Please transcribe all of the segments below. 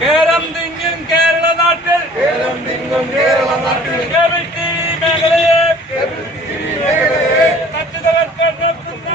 കേരം തിങ്ങും കേരള നാട്ടിൽ cable TV മേഖലയെ തച്ചുതകർക്കാൻ നോക്കുന്ന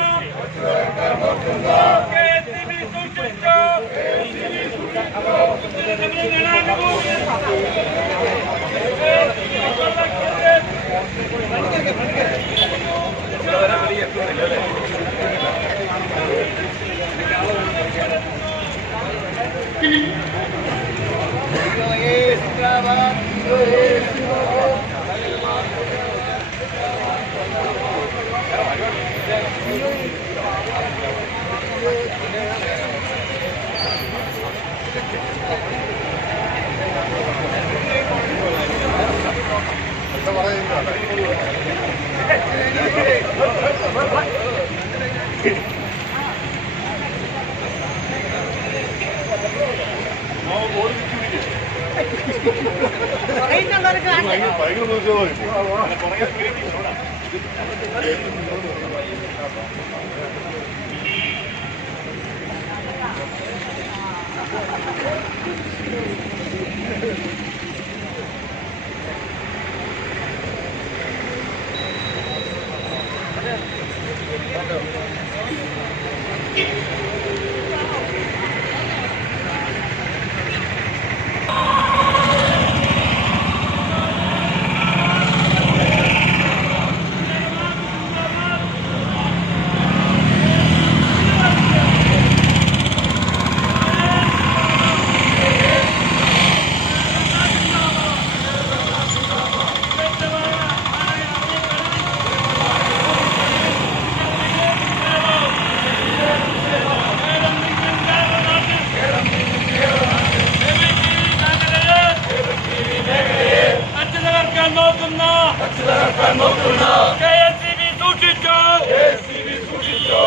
KSCB സൂക്ഷിച്ചോ. KSCB സൂക്ഷിച്ചോ.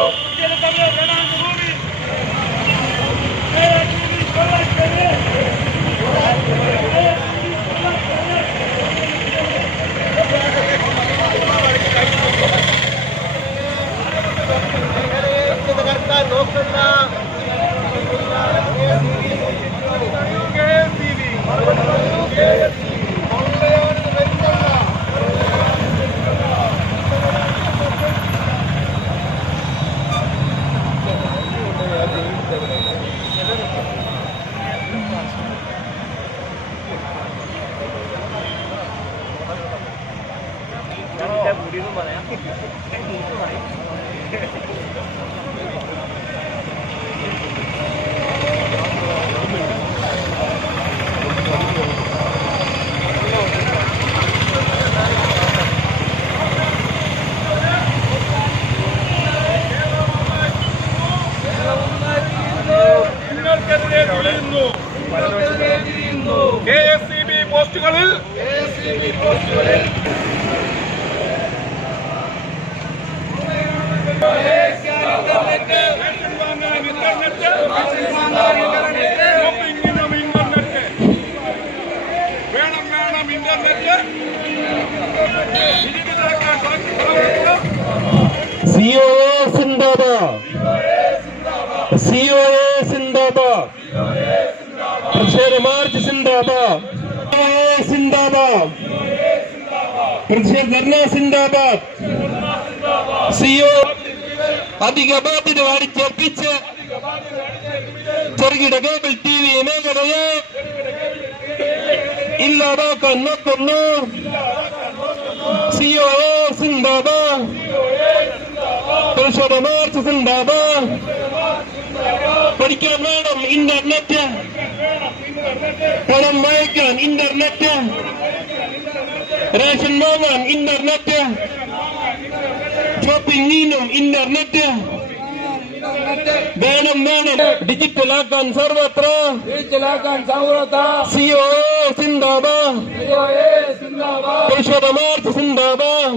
KSCB പോസ്റ്റുകളിൽ വേണം ഇന്റർനെറ്റ്. COA സിന്ദാബാദ്, COA സിന്ദാബാദ്, പ്രതിഷേധ മാർച്ച് സിന്ദാബാദ്, സിന്ദാബാദ്, പ്രതിഷേധ ധർണ സിന്ദാബാദ്. CO അധിക ബാധ്യത അടിച്ചേൽപ്പിച്ച് ചെറുകിട കേബിൾ TV മേഖലയെ ഇല്ലാതാക്കാൻ നോക്കുന്നു. COA സിന്ദാബാദ്, പ്രതിഷേധ മാർച്ച് സിന്ദാബാദ്. പഠിക്കാൻ വേണം ഇന്റർനെറ്റ്, പണം വായിക്കാൻ ഇന്റർനെറ്റ്, റേഷൻ വാങ്ങാൻ ഇന്റർനെറ്റ്, ഷോപ്പിംഗിനും ഇന്റർനെറ്റ് വേണം വേണം. ഡിജിറ്റലാക്കാൻ സർവത്ര സിഒ സിന്ദാബാദ്, പ്രതിഷേധ മാർച്ച് സിന്ദാബാദ്.